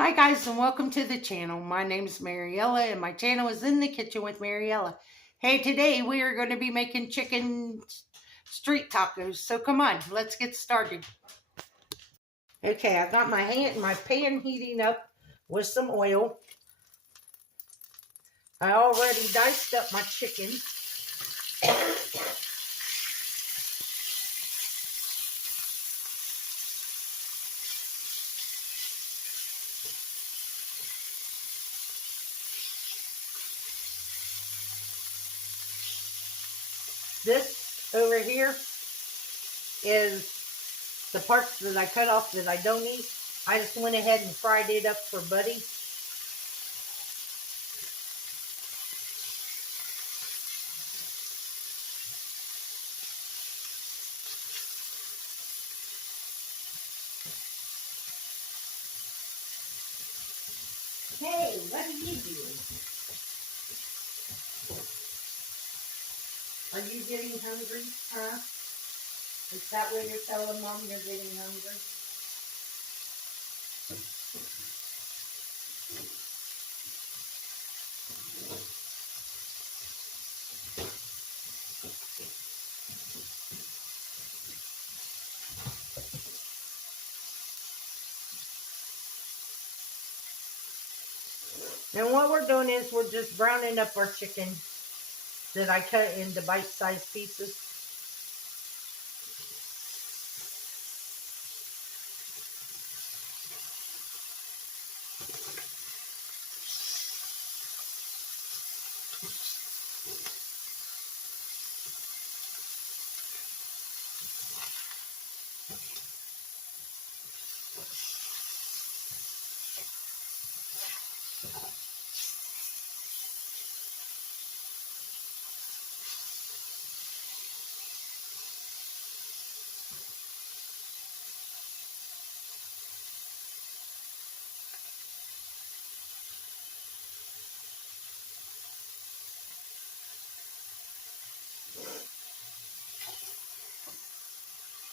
Hi guys and welcome to the channel. My name is Mariella and my channel is In the Kitchen with Mariella. Hey, today we are going to be making chicken street tacos. So come on, let's get started. Okay, I got my pan heating up with some oil. I already diced up my chicken. This over here is the parts that I cut off that I don't eat. I just went ahead and fried it up for Buddy. Hey, what are you doing? Are you getting hungry, huh? Is that what you're telling Mom you're getting hungry? And what we're doing is we're just browning up our chicken that I cut into bite-sized pieces.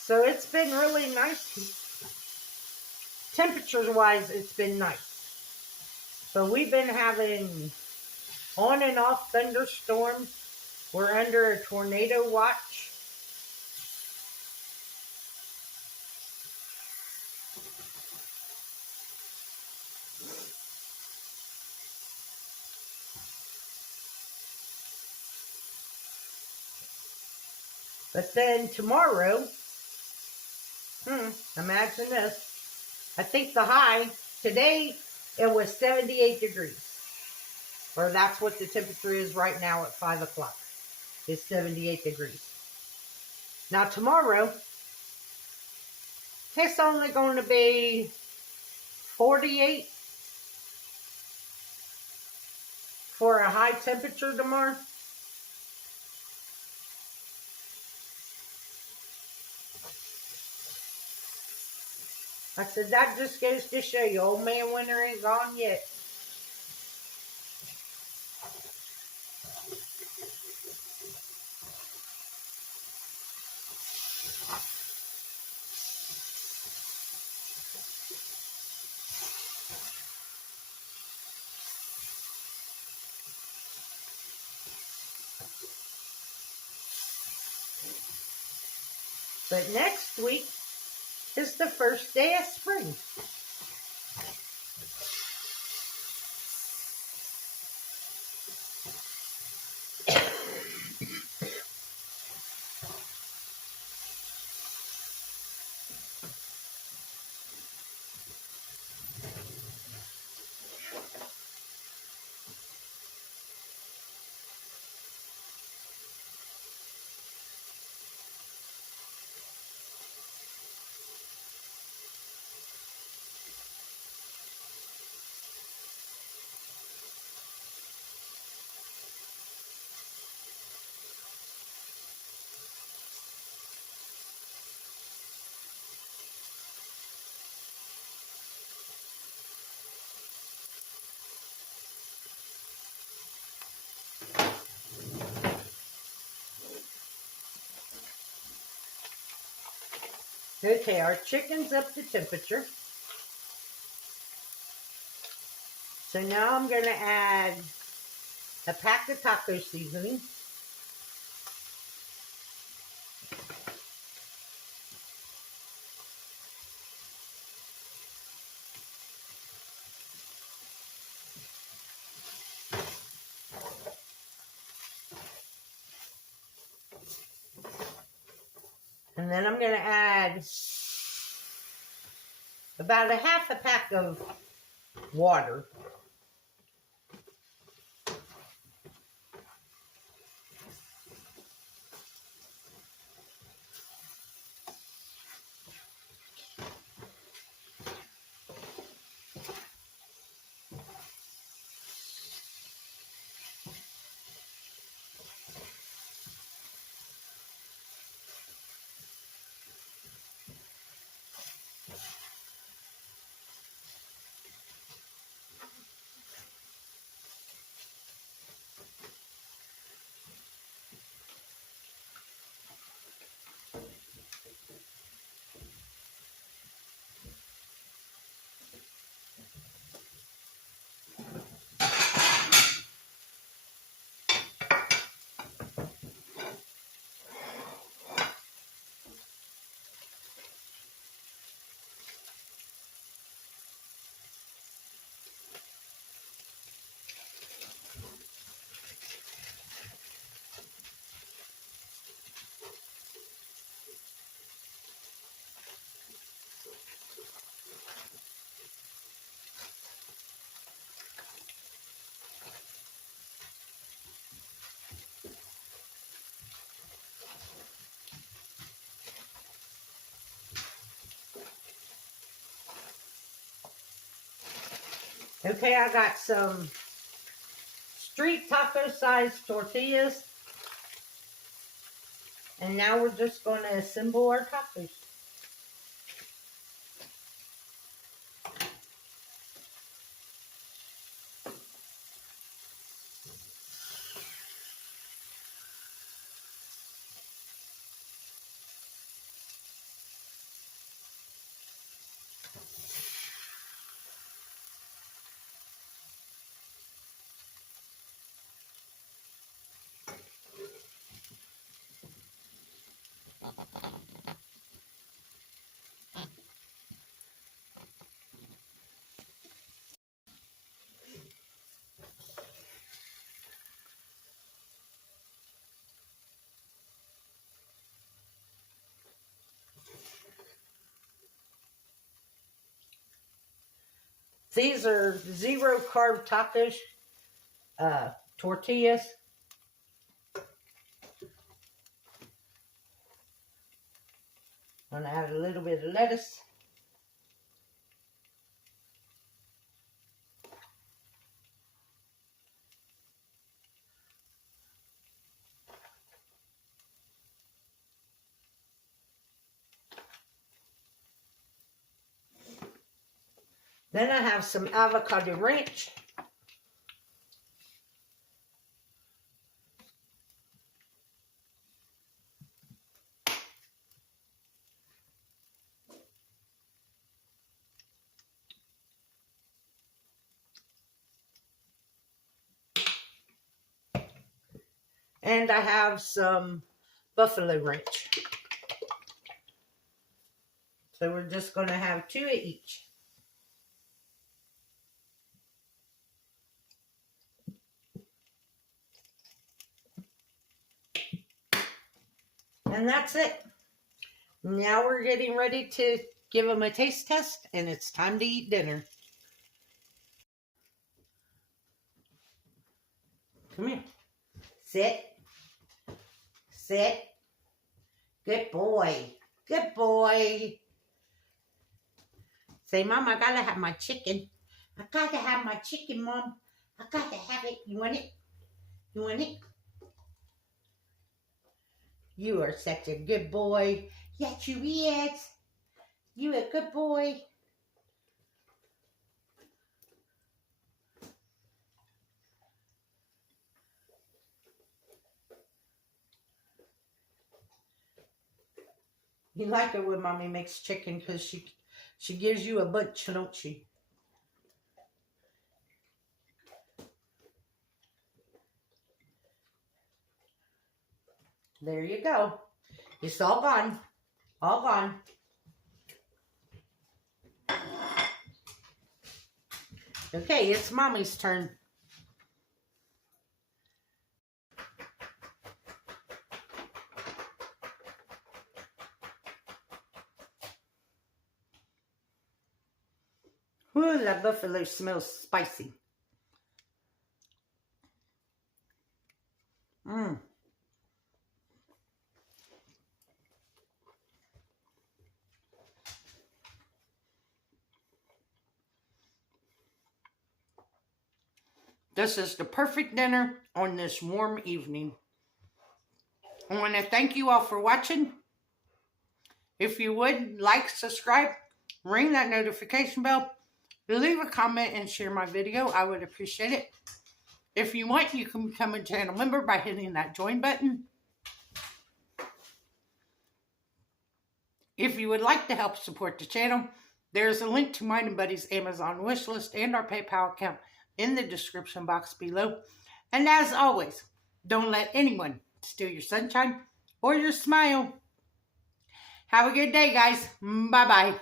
So it's been really nice. Temperatures-wise, it's been nice. So we've been having on and off thunderstorms. We're under a tornado watch. But then tomorrow, imagine this. I think the high, today it was 78 degrees. Or that's what the temperature is right now at 5 o'clock. It's 78 degrees. Now tomorrow, it's only going to be 48 for a high temperature tomorrow. I said, that just goes to show you, old man winter ain't gone yet. But next week is the first day of spring. Okay, our chicken's up to temperature. So now I'm going to add a pack of taco seasoning. And then I'm going to add about a half a pack of water. Okay, I got some street taco sized tortillas. And now we're just going to assemble our tacos. These are 0 carb tacos, tortillas. I'm going to add a little bit of lettuce. Then I have some avocado ranch. And I have some buffalo ranch. So we're just going to have 2 of each. And that's it. Now we're getting ready to give them a taste test, and it's time to eat dinner. Come here. Sit. Sit. Good boy. Good boy. Say, Mom, I gotta have my chicken. I gotta have my chicken, Mom. I gotta have it. You want it? You want it? You are such a good boy. Yes, you is. You a good boy. You like it when Mommy makes chicken because she gives you a bunch, don't she? There you go. It's all gone. All gone. Okay, it's Mommy's turn. Ooh, that buffalo smells spicy. Mmm. This is the perfect dinner on this warm evening. I want to thank you all for watching. If you would, like, subscribe, ring that notification bell, leave a comment, and share my video. I would appreciate it. If you want, you can become a channel member by hitting that join button. If you would like to help support the channel, there's a link to mine and Buddy's Amazon wishlist and our PayPal account in the description box below. And as always, don't let anyone steal your sunshine or your smile. Have a good day, guys. Bye-bye.